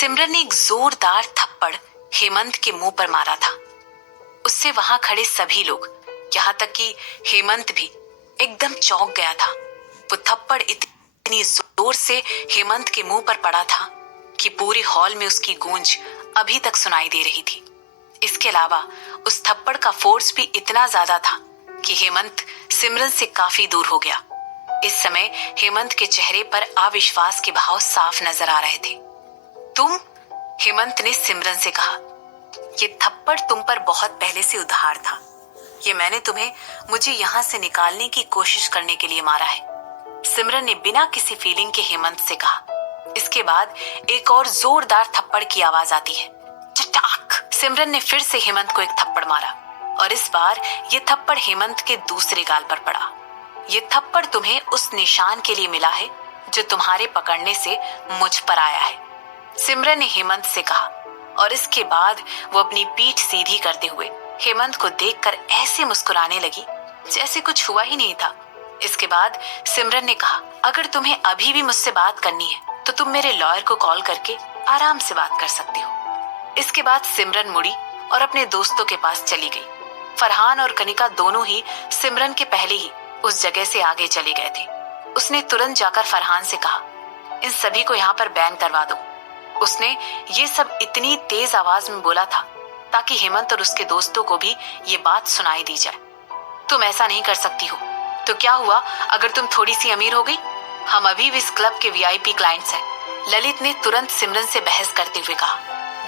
सिमरन ने एक जोरदार थप्पड़ हेमंत के मुंह पर मारा था। उससे वहां खड़े सभी लोग, यहाँ तक कि हेमंत भी एकदम चौंक गया था। वो थप्पड़ इतनी जोर से हेमंत के मुंह पर पड़ा था कि पूरे हॉल में उसकी गूंज अभी तक सुनाई दे रही थी। इसके अलावा उस थप्पड़ का फोर्स भी इतना ज्यादा था कि हेमंत सिमरन से काफी दूर हो गया। इस समय हेमंत के चेहरे पर अविश्वास के भाव साफ नजर आ रहे थे। तुम? हेमंत ने सिमरन से कहा, ये थप्पड़ तुम पर बहुत पहले से उधार था। ये मैंने तुम्हें मुझे यहाँ से निकालने की कोशिश करने के लिए मारा है। सिमरन ने बिना किसी फीलिंग के हेमंत से कहा। इसके बाद एक और जोरदार थप्पड़ की आवाज आती है। चटाक! सिमरन ने फिर से हेमंत को एक थप्पड़ मारा और इस बार ये थप्पड़ हेमंत के दूसरे गाल पर पड़ा। ये थप्पड़ तुम्हें उस निशान के लिए मिला है जो तुम्हारे पकड़ने से मुझ पर आया है, सिमरन ने हेमंत से कहा। और इसके बाद वो अपनी पीठ सीधी करते हुए हेमंत को देखकर ऐसे मुस्कुराने लगी जैसे कुछ हुआ ही नहीं था। इसके बाद सिमरन ने कहा, अगर तुम्हें अभी भी मुझसे बात करनी है तो तुम मेरे लॉयर को कॉल करके आराम से बात कर सकती हो। इसके बाद सिमरन मुड़ी और अपने दोस्तों के पास चली गई। फरहान और कनिका दोनों ही सिमरन के पहले ही उस जगह से आगे चले गए थे। उसने तुरंत जाकर फरहान से कहा, इन सभी को यहाँ पर बैन करवा दो। उसने ये सब इतनी तेज आवाज में बोला था ताकि हेमंत और उसके दोस्तों को भी ये बात सुनाई दी जाए। तुम ऐसा नहीं कर सकती हो। तो क्या हुआ अगर तुम थोड़ी सी अमीर हो गई? हम अभी भी इस क्लब के वीआईपी क्लाइंट्स हैं। ललित ने तुरंत सिमरन से बहस करते हुए कहा।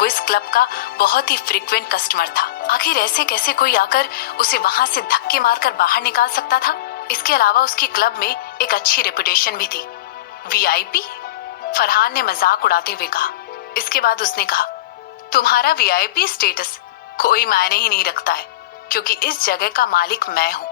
वो इस क्लब का बहुत ही फ्रीक्वेंट कस्टमर था। आखिर ऐसे कैसे कोई आकर उसे वहां से धक्के मारकर बाहर निकाल सकता था? इसके अलावा उसकी क्लब में एक अच्छी रेपुटेशन भी थी। वीआईपी? फरहान ने मजाक उड़ाते हुए कहा। इसके बाद उसने कहा, तुम्हारा वीआईपी स्टेटस कोई मायने ही नहीं रखता है क्योंकि इस जगह का मालिक मैं हूँ।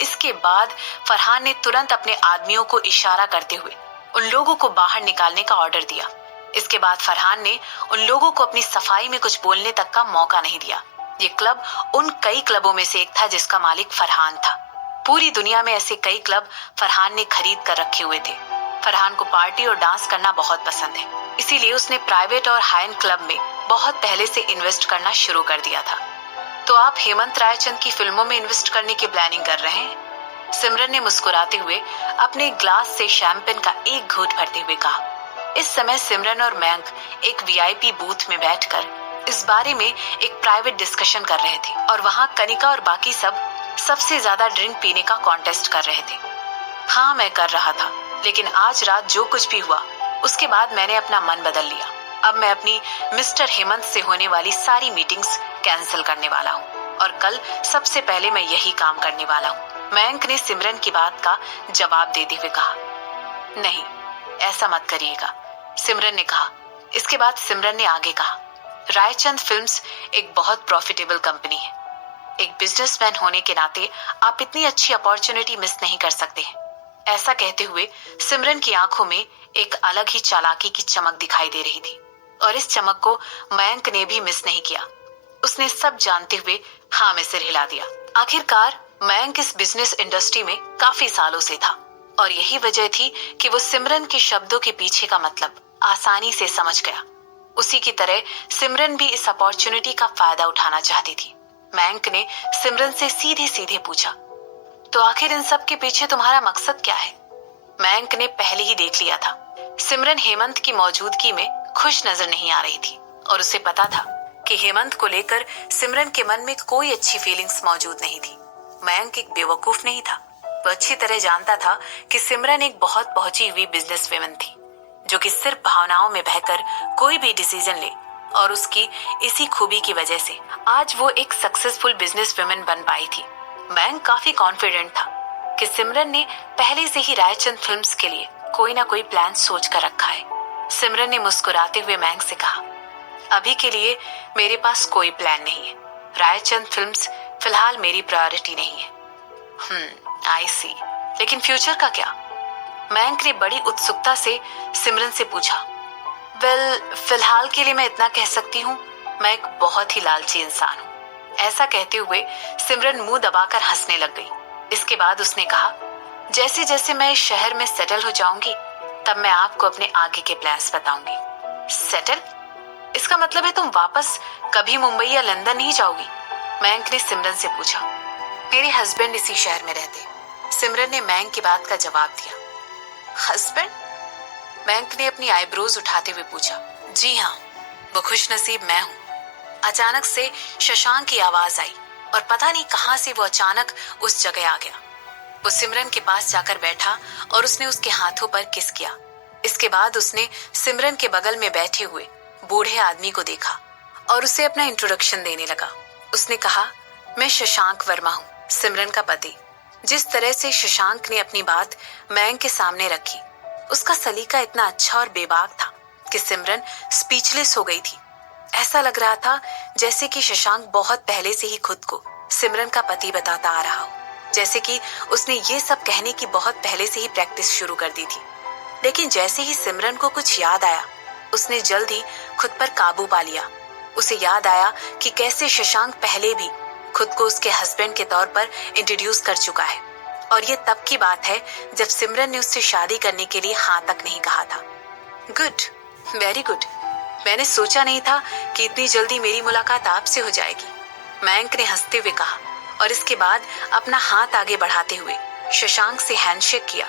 इसके बाद फरहान ने तुरंत अपने आदमियों को इशारा करते हुए उन लोगों को बाहर निकालने का ऑर्डर दिया। इसके बाद फरहान ने उन लोगों को अपनी सफाई में कुछ बोलने तक का मौका नहीं दिया। ये क्लब उन कई क्लबों में से एक था जिसका मालिक फरहान था। पूरी दुनिया में ऐसे कई क्लब फरहान ने खरीद कर रखे हुए थे। फरहान को पार्टी और डांस करना बहुत पसंद है, इसीलिए उसने प्राइवेट और हाई एंड क्लब में बहुत पहले से इन्वेस्ट करना शुरू कर दिया था। तो आप हेमंत रायचंद की फिल्मों में इन्वेस्ट करने की प्लानिंग कर रहे हैं? सिमरन ने मुस्कुराते हुए अपने ग्लास से शैंपेन का एक घूंट भरते हुए कहा। इस समय सिमरन और मयंक एक वीआईपी बूथ में बैठकर इस बारे में एक प्राइवेट डिस्कशन कर रहे थे और वहां कनिका और बाकी सब सबसे ज्यादा ड्रिंक पीने का कॉन्टेस्ट कर रहे थे। हाँ, मैं कर रहा था, लेकिन आज रात जो कुछ भी हुआ उसके बाद मैंने अपना मन बदल लिया। अब मैं अपनी मिस्टर हेमंत से होने वाली सारी मीटिंग्स कैंसिल करने वाला हूँ और कल सबसे पहले मैं यही काम करने वाला हूँ। मयंक ने सिमरन की बात का जवाब देते हुए कहा। नहीं, ऐसा मत करिएगा, सिमरन ने कहा। इसके बाद सिमरन ने आगे कहा, रायचंद फिल्म्स एक बहुत प्रॉफिटेबल कंपनी है। एक बिजनेसमैन होने के नाते आप इतनी अच्छी अपॉर्चुनिटी मिस नहीं कर सकते। ऐसा कहते हुए सिमरन की आंखों में एक अलग ही चालाकी की चमक दिखाई दे रही थी और इस चमक को मयंक ने भी मिस नहीं किया। उसने सब जानते हुए हाँ में सिर हिला दिया। आखिरकार मयंक इस बिजनेस इंडस्ट्री में काफी सालों से था और यही वजह थी कि वो सिमरन के शब्दों के पीछे का मतलब आसानी से समझ गया। उसी की तरह सिमरन भी इस अपॉर्चुनिटी का फायदा उठाना चाहती थी। मयंक ने सिमरन से सीधे सीधे पूछा, तो आखिर इन सब के पीछे तुम्हारा मकसद क्या है? मयंक ने पहले ही देख लिया था सिमरन हेमंत की मौजूदगी में खुश नजर नहीं आ रही थी और उसे पता था कि हेमंत को लेकर सिमरन के मन में कोई अच्छी फीलिंग्स मौजूद नहीं थी। मयंक एक बेवकूफ नहीं था। वह अच्छी तरह जानता था कि सिमरन एक बहुत पहुंची हुई बिजनेस वुमन थी जो कि सिर्फ भावनाओं में बहकर कोई भी डिसीजन ले और उसकी इसी खूबी की वजह से आज वो एक सक्सेसफुल बिजनेस वुमन बन पाई थी। मयंक काफी कॉन्फिडेंट था कि सिमरन ने पहले से ही रायचंद फिल्म्स के लिए कोई ना कोई प्लान सोच कर रखा है। सिमरन ने मुस्कुराते हुए मयंक से कहा, अभी के लिए मेरे पास कोई प्लान नहीं है। रायचंद फिल्म्स फिलहाल मेरी प्रायोरिटी नहीं है। आई सी, लेकिन फ्यूचर का क्या? मयंक ने बड़ी उत्सुकता से सिमरन से पूछा। वेल, फिलहाल के लिए मैं इतना कह सकती हूँ, मैं एक बहुत ही लालची इंसान हूँ। ऐसा कहते हुए सिमरन मुंह दबाकर हंसने लग गई। इसके बाद उसने कहा, जैसे जैसे मैं इस शहर में सेटल हो जाऊंगी तब मैं आपको अपने आगे के प्लान्स बताऊंगी। सेटल? इसका मतलब है तुम वापस कभी मुंबई या लंदन नहीं जाओगी? मयंक ने सिमरन से पूछा। मेरे हस्बैंड इसी शहर में रहते। सिमरन ने मयंक की बात का जवाब दिया। हस्बैंड? मयंक ने अपनी आईब्रोज उठाते हुए पूछा। जी हाँ, वो खुशनसीब मैं हूँ। अचानक से शशांक की आवाज आई और पता नहीं कहां से वो अचानक उस जगह आ गया। वो सिमरन के पास जाकर बैठा और उसने उसके हाथों पर किस किया। इसके बाद उसने सिमरन के बगल में बैठे हुए बूढ़े आदमी को देखा और उसे अपना इंट्रोडक्शन देने लगा। उसने कहा, मैं शशांक वर्मा हूँ, सिमरन का पति। जिस तरह से शशांक ने अपनी बात मयंक के सामने रखी, उसका सलीका इतना अच्छा और बेबाक था कि सिमरन स्पीचलेस हो गई थी। ऐसा लग रहा था जैसे कि शशांक बहुत पहले से ही खुद को सिमरन का पति बताता आ रहा हो, जैसे कि उसने ये सब कहने की बहुत पहले से ही प्रैक्टिस शुरू कर दी थी। लेकिन जैसे ही सिमरन को कुछ याद आया, उसने जल्द ही खुद पर काबू पा लिया। उसे याद आया कि कैसे शशांक पहले भी खुद को उसके हस्बैंड के तौर पर इंट्रोड्यूस कर चुका है, और ये तब की बात है जब सिमरन ने उससे शादी करने के लिए हाँ तक नहीं कहा था। Good, very good. मैंने सोचा नहीं था कि इतनी जल्दी मेरी मुलाकात आपसे हो जाएगी, मयंक ने हंसते हुए कहा, और इसके बाद अपना हाथ आगे बढ़ाते हुए शशांक से हैंडशेक किया।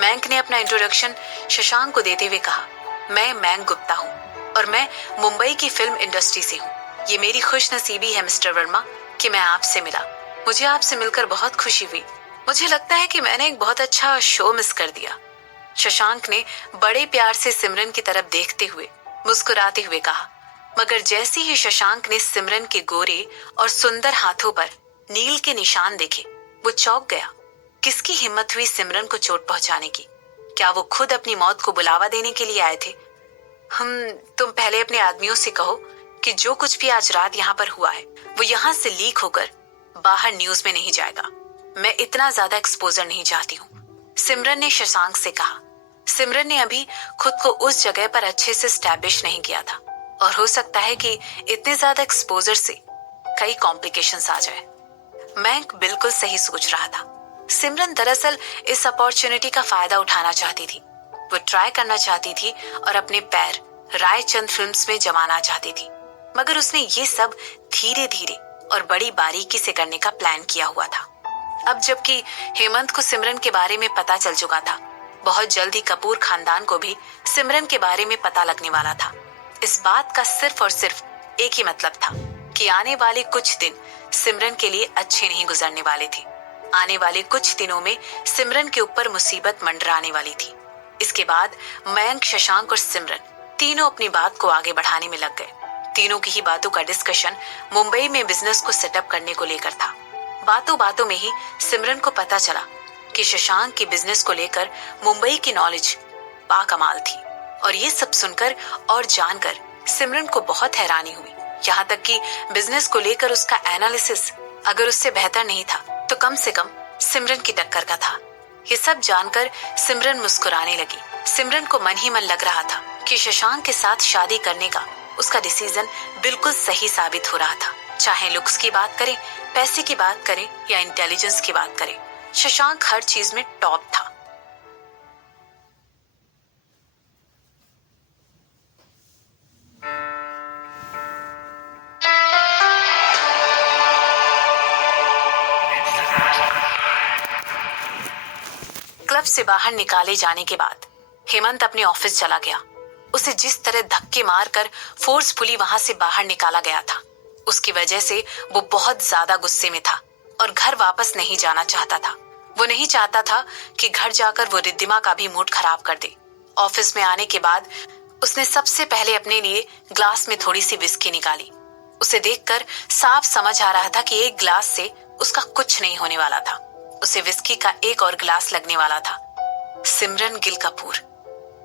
मयंक ने अपना इंट्रोडक्शन शशांक को देते हुए कहा, मैं मयंक गुप्ता हूँ और मैं मुंबई की फिल्म इंडस्ट्री से हूँ। ये मेरी खुशनसीबी है मिस्टर वर्मा कि मैं आपसे मिला। मुझे आपसे मिलकर बहुत खुशी हुई। मुझे लगता है कि मैंने एक बहुत अच्छा शो मिस कर दिया। शशांक ने बड़े प्यार से सिमरन की तरफ देखते हुए मुस्कुराते हुए कहा, मगर जैसे ही शशांक ने सिमरन के गोरे और सुंदर हाथों पर नील के निशान देखे, वो चौंक गया। किसकी हिम्मत हुई सिमरन को चोट पहुंचाने की? क्या वो खुद अपनी मौत को बुलावा देने के लिए आए थे? तुम पहले अपने आदमियों से कहो कि जो कुछ भी आज रात यहाँ पर हुआ है वो यहाँ से लीक होकर बाहर न्यूज में नहीं जाएगा। मैं इतना ज्यादा एक्सपोजर नहीं चाहती हूँ, सिमरन ने शशांक से कहा। सिमरन ने अभी खुद को उस जगह पर अच्छे से स्टैब्लिश नहीं किया था और हो सकता है कि इतने ज्यादा एक्सपोजर से कई कॉम्प्लिकेशंस आ जाए। मयंक बिल्कुल सही सोच रहा था। सिमरन दरअसल इस अपॉर्चुनिटी का फायदा उठाना चाहती थी। वो ट्राई करना चाहती थी और अपने पैर रायचंद फिल्म्स में जमाना चाहती थी, मगर उसने ये सब धीरे धीरे और बड़ी बारीकी से करने का प्लान किया हुआ था। अब जबकि हेमंत को सिमरन के बारे में पता चल चुका था, बहुत जल्दी कपूर खानदान को भी सिमरन के बारे में पता लगने वाला था। इस बात का सिर्फ और सिर्फ एक ही मतलब था कि आने वाले कुछ दिन सिमरन के लिए अच्छे नहीं गुजरने वाले थे। आने वाले कुछ दिनों में सिमरन के ऊपर मुसीबत मंडराने वाली थी। इसके बाद मयंक, शशांक और सिमरन तीनों अपनी बात को आगे बढ़ाने में लग गए। तीनों की ही बातों का डिस्कशन मुंबई में बिजनेस को सेटअप करने को लेकर था। बातों बातों में ही सिमरन को पता चला कि शशांक की बिजनेस को लेकर मुंबई की नॉलेज बाकमाल थी, और ये सब सुनकर और जानकर सिमरन को बहुत हैरानी हुई। यहाँ तक कि बिजनेस को लेकर उसका एनालिसिस अगर उससे बेहतर नहीं था तो कम से कम सिमरन की टक्कर का था। ये सब जानकर सिमरन मुस्कुराने लगी। सिमरन को मन ही मन लग रहा था कि शशांक के साथ शादी करने का उसका डिसीजन बिल्कुल सही साबित हो रहा था। चाहे लुक्स की बात करें, पैसे की बात करें या इंटेलिजेंस की बात करें, शशांक हर चीज में टॉप था। क्लब से बाहर निकाले जाने के बाद हेमंत अपने ऑफिस चला गया। उसे जिस तरह धक्के मारकर फोर्सफुली वहां से बाहर निकाला गया था, उसकी वजह से वो बहुत ज्यादा गुस्से में था और घर वापस नहीं जाना चाहता था। वो नहीं चाहता था कि घर जाकर वो रिद्धिमा का भी मूड खराब कर दे। ऑफिस में आने के बाद उसने सबसे पहले अपने लिए ग्लास में थोड़ी सी विस्की निकाली। उसे देखकर साफ समझ आ रहा था कि एक ग्लास से उसका कुछ नहीं होने वाला था। उसे विस्की का एक और ग्लास लगने वाला था। सिमरन गिल कपूर,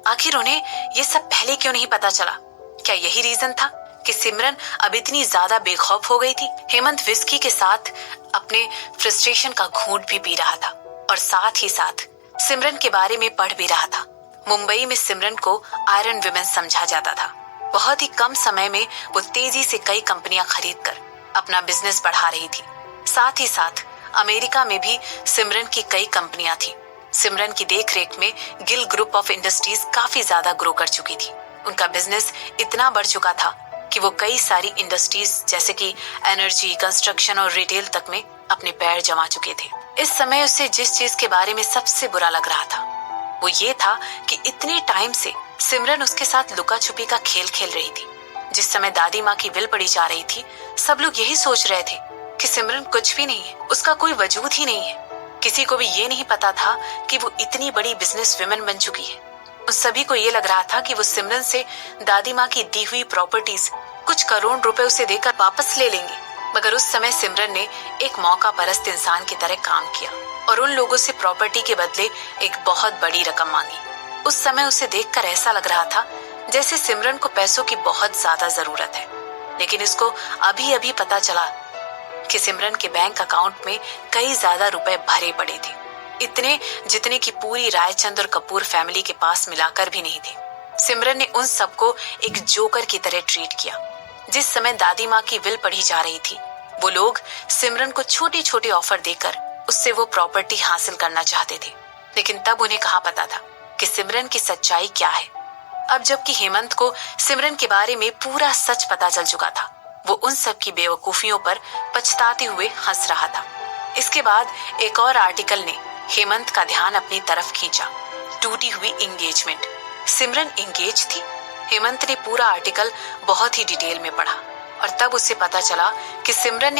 आखिर उन्हें ये सब पहले क्यों नहीं पता चला? क्या यही रीजन था कि सिमरन अब इतनी ज्यादा बेखौफ हो गई थी? हेमंत विस्की के साथ अपने फ्रस्ट्रेशन का घूंट भी पी रहा था और साथ ही साथ सिमरन के बारे में पढ़ भी रहा था। मुंबई में सिमरन को आयरन वुमेन समझा जाता था। बहुत ही कम समय में वो तेजी से कई कंपनियां खरीदकर अपना बिजनेस बढ़ा रही थी। साथ ही साथ अमेरिका में भी सिमरन की कई कंपनियां थी। सिमरन की देखरेख में गिल ग्रुप ऑफ इंडस्ट्रीज काफी ज्यादा ग्रो कर चुकी थी। उनका बिजनेस इतना बढ़ चुका था कि वो कई सारी इंडस्ट्रीज जैसे कि एनर्जी, कंस्ट्रक्शन और रिटेल तक में अपने पैर जमा चुके थे। इस समय उसे जिस चीज के बारे में सबसे बुरा लग रहा था वो ये था कि इतने टाइम से सिमरन उसके साथ लुका छुपी का खेल खेल रही थी। जिस समय दादी माँ की विल पड़ी जा रही थी, सब लोग यही सोच रहे थे कि सिमरन कुछ भी नहीं है, उसका कोई वजूद ही नहीं है। किसी को भी ये नहीं पता था कि वो इतनी बड़ी बिजनेस वुमेन बन चुकी है। उन सभी को ये लग रहा था कि वो सिमरन से दादी माँ की दी हुई प्रॉपर्टीज कुछ करोड़ रुपए उसे देकर वापस ले लेंगे। मगर उस समय सिमरन ने एक मौका परस्त इंसान की तरह काम किया और उन लोगों से प्रॉपर्टी के बदले एक बहुत बड़ी रकम मांगी। उस समय उसे देखकर ऐसा लग रहा था जैसे सिमरन को पैसों की बहुत ज्यादा जरूरत है, लेकिन इसको अभी अभी पता चला कि सिमरन के बैंक अकाउंट में कई ज्यादा रुपए भरे पड़े थे, इतने जितने की पूरी रायचंद और कपूर फैमिली के पास मिलाकर भी नहीं थे। सिमरन ने उन सबको एक जोकर की तरह ट्रीट किया। जिस समय दादी माँ की विल पढ़ी जा रही थी, वो लोग सिमरन को छोटे छोटे ऑफर देकर उससे वो प्रॉपर्टी हासिल करना चाहते थे, लेकिन तब उन्हें कहाँ पता था कि सिमरन की सच्चाई क्या है। अब जबकि हेमंत को सिमरन के बारे में पूरा सच पता चल चुका था, वो उन सब की बेवकूफियों पर पछताते हुए हंस रहा था। इसके बाद एक और आर्टिकल ने हेमंत का ध्यान अपनी तरफ खींचा। टूटी हुई एंगेजमेंट। सिमरन एंगेज थी। हेमंत ने पूरा आर्टिकल बहुत ही डिटेल में पढ़ा और तब उसे पता चला कि सिमरन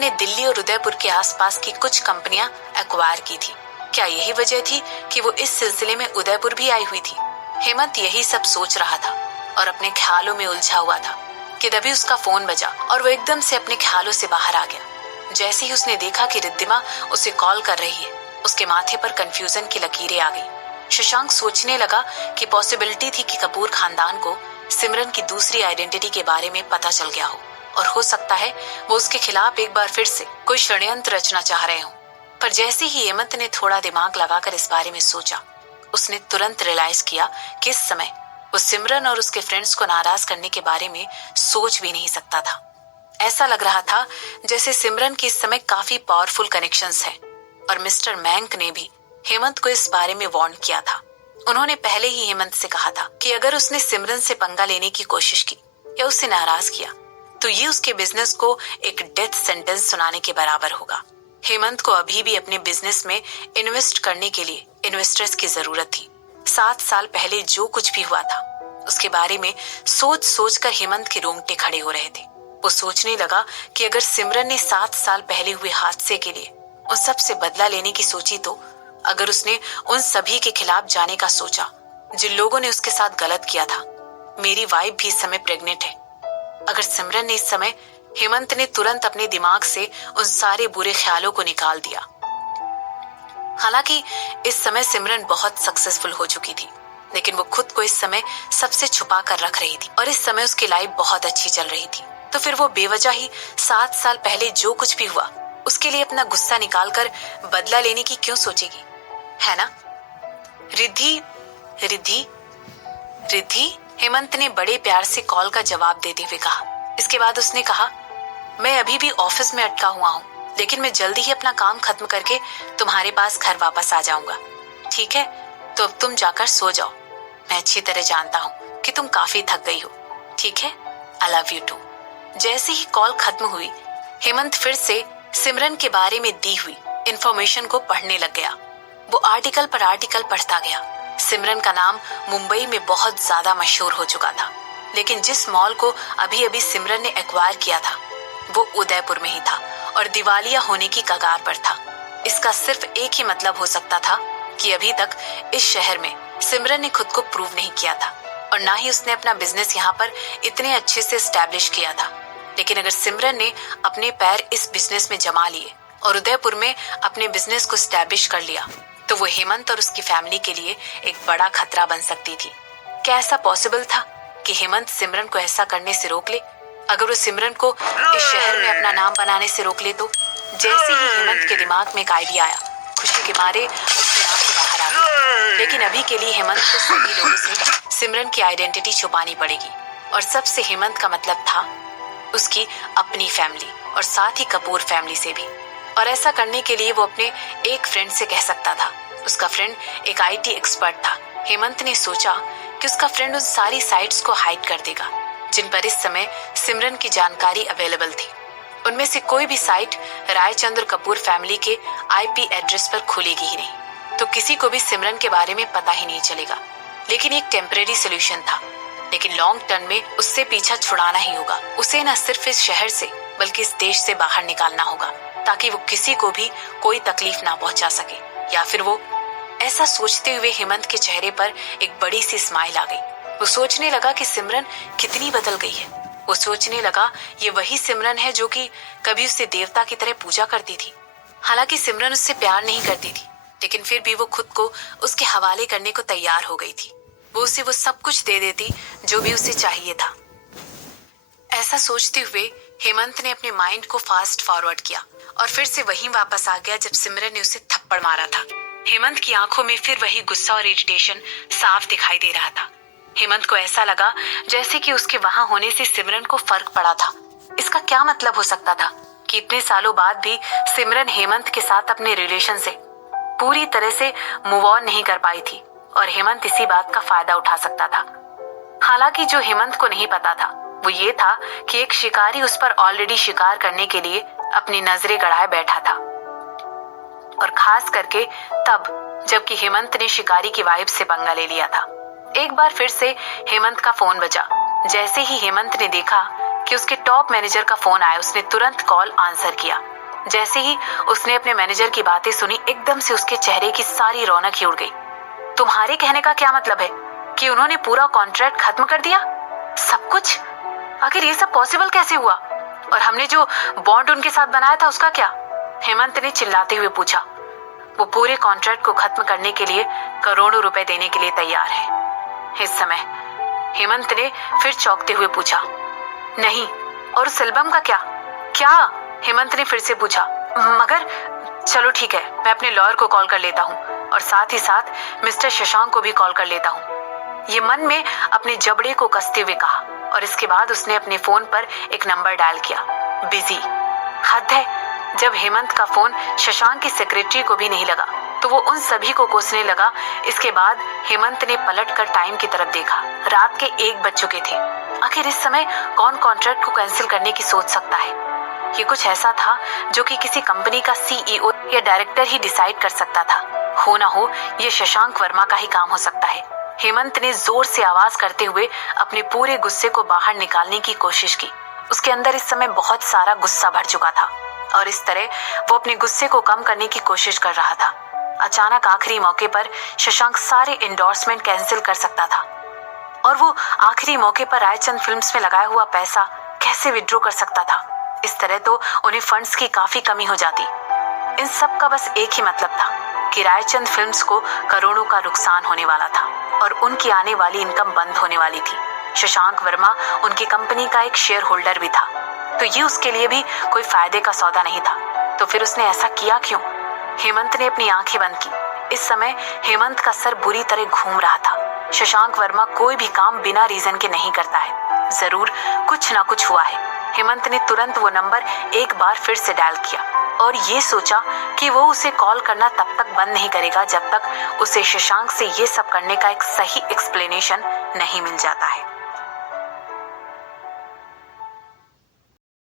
ने दिल्ली और उदयपुर के आसपास की कुछ कंपनियां एक्वायर की थी। क्या यही वजह थी कि वो इस सिलसिले में उदयपुर भी आई हुई थी? हेमंत यही सब सोच रहा था और अपने ख्यालों में उलझा हुआ था कि तभी उसका फोन बजा और वो एकदम से अपने ख्यालों से बाहर आ गया। जैसे ही उसने देखा कि रिद्धिमा उसे कॉल कर रही है, उसके माथे पर कंफ्यूजन की लकीरें आ गई। शशांक सोचने लगा कि पॉसिबिलिटी थी कि कपूर खानदान को सिमरन की दूसरी आइडेंटिटी के बारे में पता चल गया हो और हो सकता है वो उसके खिलाफ एक बार फिर से कोई षड्यंत्र रचना चाह रहे हो। पर जैसे ही हेमंत ने थोड़ा दिमाग लगाकर इस बारे में सोचा, उसने तुरंत रियलाइज किया कि इस समय वो सिमरन और उसके फ्रेंड्स को नाराज करने के बारे में सोच भी नहीं सकता था। ऐसा लग रहा था जैसे सिमरन के इस समय काफी पावरफुल कनेक्शंस हैं और मिस्टर मैंक ने भी हेमंत को इस बारे में वार्न किया था। उन्होंने पहले ही हेमंत से कहा था कि अगर उसने सिमरन से पंगा लेने की कोशिश की या उसे नाराज किया तो ये उसके बिजनेस को एक डेथ सेंटेंस सुनाने के बराबर होगा। हेमंत को अभी भी अपने बिजनेस में इन्वेस्ट करने के लिए इन्वेस्टर्स की जरूरत थी। 7 साल पहले जो कुछ भी हुआ था उसके बारे में सोच सोच कर हेमंत के रोंगटे खड़े हो रहे थे। वो सोचने लगा कि अगर सिमरन ने 7 साल पहले हुए हादसे के लिए उन सब से बदला लेने की सोची, तो अगर उसने उन सभी के खिलाफ जाने का सोचा जिन लोगों ने उसके साथ गलत किया था, मेरी वाइफ भी इस समय प्रेग्नेंट है। अगर सिमरन ने इस समय, हेमंत ने तुरंत अपने दिमाग से उन सारे बुरे ख्यालों को निकाल दिया। हालांकि इस समय सिमरन बहुत सक्सेसफुल हो चुकी थी, लेकिन वो खुद को इस समय सबसे छुपा कर रख रही थी और इस समय उसकी लाइफ बहुत अच्छी चल रही थी। तो फिर वो बेवजह ही 7 साल पहले जो कुछ भी हुआ उसके लिए अपना गुस्सा निकालकर बदला लेने की क्यों सोचेगी, है ना? रिद्धि रिद्धि रिद्धि, हेमंत ने बड़े प्यार से कॉल का जवाब देते हुए कहा। इसके बाद उसने कहा, मैं अभी भी ऑफिस में अटका हुआ हूँ, लेकिन मैं जल्दी ही अपना काम खत्म करके तुम्हारे पास घर वापस आ जाऊंगा। ठीक है, तो अब तुम जाकर सो जाओ। मैं अच्छी तरह जानता हूँ कि तुम काफी थक गई हो। ठीक है, आई लव यू टू। जैसे ही कॉल खत्म हुई, हेमंत फिर से सिमरन के बारे में दी हुई इंफॉर्मेशन को पढ़ने लग गया। वो आर्टिकल पर आर्टिकल पढ़ता गया। सिमरन का नाम मुंबई में बहुत ज्यादा मशहूर हो चुका था, लेकिन जिस मॉल को अभी अभी सिमरन ने एक्वायर किया था वो उदयपुर में ही था और दिवालिया होने की कगार पर था। इसका सिर्फ एक ही मतलब हो सकता था कि अभी तक इस शहर में सिमरन ने खुद को प्रूव नहीं किया था और ना ही उसने अपना बिजनेस यहाँ पर इतने अच्छे से एस्टैब्लिश किया था। लेकिन अगर सिमरन ने अपने पैर इस बिजनेस में जमा लिए और उदयपुर में अपने बिजनेस को एस्टैब्लिश कर लिया, तो वो हेमंत और उसकी फैमिली के लिए एक बड़ा खतरा बन सकती थी। क्या ऐसा पॉसिबल था कि हेमंत सिमरन को ऐसा करने से रोक ले? अगर वो सिमरन को इस शहर में अपना नाम बनाने से रोक ले तो? जैसे ही हेमंत के दिमाग में एक आइडिया आया, खुशी के मारे उसकी आंखें बाहर आ गई। लेकिन अभी के लिए हेमंत को सभी लोगों से सिमरन की आइडेंटिटी छुपानी पड़ेगी और सबसे हेमंत का मतलब था उसकी अपनी फैमिली और साथ ही कपूर फैमिली से भी। और ऐसा करने के लिए वो अपने एक फ्रेंड से कह सकता था। उसका फ्रेंड एक आईटी एक्सपर्ट था। हेमंत ने सोचा कि उसका फ्रेंड उन सारी साइट्स को हाइड कर देगा जिन पर इस समय सिमरन की जानकारी अवेलेबल थी। उनमें से कोई भी साइट रायचंद्र कपूर फैमिली के आईपी एड्रेस पर खुलेगी ही नहीं, तो किसी को भी सिमरन के बारे में पता ही नहीं चलेगा। लेकिन एक टेम्परेरी सोल्यूशन था, लेकिन लॉन्ग टर्म में उससे पीछा छुड़ाना ही होगा। उसे न सिर्फ इस शहर से बल्कि इस देश से बाहर निकालना होगा, ताकि वो किसी को भी कोई तकलीफ ना पहुंचा सके। या फिर वो ऐसा सोचते हुए हेमंत के चेहरे पर एक बड़ी सी स्माइल आ गई। वो सोचने लगा कि सिमरन कितनी बदल गई है। वो सोचने लगा ये वही सिमरन है जो कि कभी उससे देवता की तरह पूजा करती थी। हालांकि सिमरन उससे प्यार नहीं करती थी, लेकिन फिर भी वो खुद को उसके हवाले करने को तैयार हो गई थी। वो उसे वो सब कुछ दे देती जो भी उसे चाहिए था। ऐसा सोचते हुए हेमंत ने अपने माइंड को फास्ट फॉरवर्ड किया और फिर से वहीं वापस आ गया जब सिमरन ने उसे थप्पड़ मारा था। हेमंत की आंखों में फिर वही गुस्सा और इरिटेशन साफ दिखाई दे रहा था। हेमंत को ऐसा लगा जैसे कि उसके वहां होने से सिमरन को फर्क पड़ा था। इसका क्या मतलब हो सकता था कि इतने सालों बाद भी सिमरन हेमंत के साथ अपने रिलेशन से पूरी तरह से मूव ऑन नहीं कर पाई थी और हेमंत इसी बात का फायदा उठा सकता था। हालांकि जो हेमंत को नहीं पता था वो ये था कि एक शिकारी उस पर ऑलरेडी शिकार करने के लिए अपनी नजरें गड़ाए बैठा था, और खास करके तब जबकि हेमंत ने शिकारी की वाइफ से पंगा ले लिया था। एक बार फिर से हेमंत का फोन बजा। जैसे ही हेमंत ने देखा कि उसके टॉप मैनेजर का फोन आया, उसने तुरंत कॉल आंसर किया। जैसे ही उसने अपने मैनेजर की बातें सुनी, एकदम से उसके चेहरे की सारी रौनक ही उड़ गई। तुम्हारे कहने का क्या मतलब है कि उन्होंने पूरा कॉन्ट्रैक्ट खत्म कर दिया? सब कुछ? आखिर ये सब पॉसिबल कैसे हुआ? और हमने जो बॉन्ड उनके साथ बनाया था उसका क्या? हेमंत ने चिल्लाते हुए पूछा। वो पूरे कॉन्ट्रैक्ट को खत्म करने के लिए करोड़ों रुपए देने के लिए तैयार है। इस समय हेमंत ने फिर चौंकते हुए पूछा। नहीं, और उस एल्बम का क्या? क्या? हेमंत ने फिर से पूछा। मगर चलो ठीक है, मैं अपने लॉयर को कॉल कर लेता हूँ और साथ ही साथ मिस्टर शशांक को भी कॉल कर लेता हूँ। ये मन में अपने जबड़े को कसते हुए कहा और इसके बाद उसने अपने फोन पर एक नंबर डायल किया। बिजी। हद है, जब हेमंत का फोन शशांक की सेक्रेटरी को भी नहीं लगा तो वो उन सभी को कोसने लगा। इसके बाद हेमंत ने पलटकर टाइम की तरफ देखा। रात के 1 बज चुके थे। आखिर इस समय कौन कॉन्ट्रैक्ट को कैंसिल करने की सोच सकता है? ये कुछ ऐसा था जो कि किसी कंपनी का सीईओ या डायरेक्टर ही डिसाइड कर सकता था। हो ना हो ये शशांक वर्मा का ही काम हो सकता है। हेमंत ने जोर से आवाज करते हुए अपने पूरे गुस्से को बाहर निकालने की कोशिश की। उसके अंदर इस समय बहुत सारा गुस्सा भर चुका था और इस तरह वो अपने गुस्से को कम करने की कोशिश कर रहा था। अचानक आखिरी मौके पर शशांक सारे एंडोर्समेंट कैंसिल कर सकता था और वो आखिरी मौके पर रायचंद फिल्म्स में लगाया हुआ पैसा कैसे विड्रॉ कर सकता था? इस तरह तो उन्हें फंड्स की काफी कमी हो जाती। इन सब का बस एक ही मतलब था कि रायचंद फिल्म्स को करोड़ों का नुकसान होने वाला था और उनकी आने वाली इनकम बंद होने वाली थी। शशांक वर्मा उनकी कंपनी का एक शेयर होल्डर भी था, तो ये उसके लिए भी कोई फायदे का सौदा नहीं था। तो फिर उसने ऐसा किया क्यों? हेमंत ने अपनी आंखें बंद की। इस समय हेमंत का सर बुरी तरह घूम रहा था। शशांक वर्मा कोई भी काम बिना रीजन के नहीं करता है। जरूर कुछ ना कुछ हुआ है। हेमंत ने तुरंत वो नंबर एक बार फिर से डायल किया और ये सोचा कि वो उसे कॉल करना तब तक बंद नहीं करेगा जब तक उसे शशांक से ये सब करने का एक सही एक्सप्लेनेशन नहीं मिल जाता है।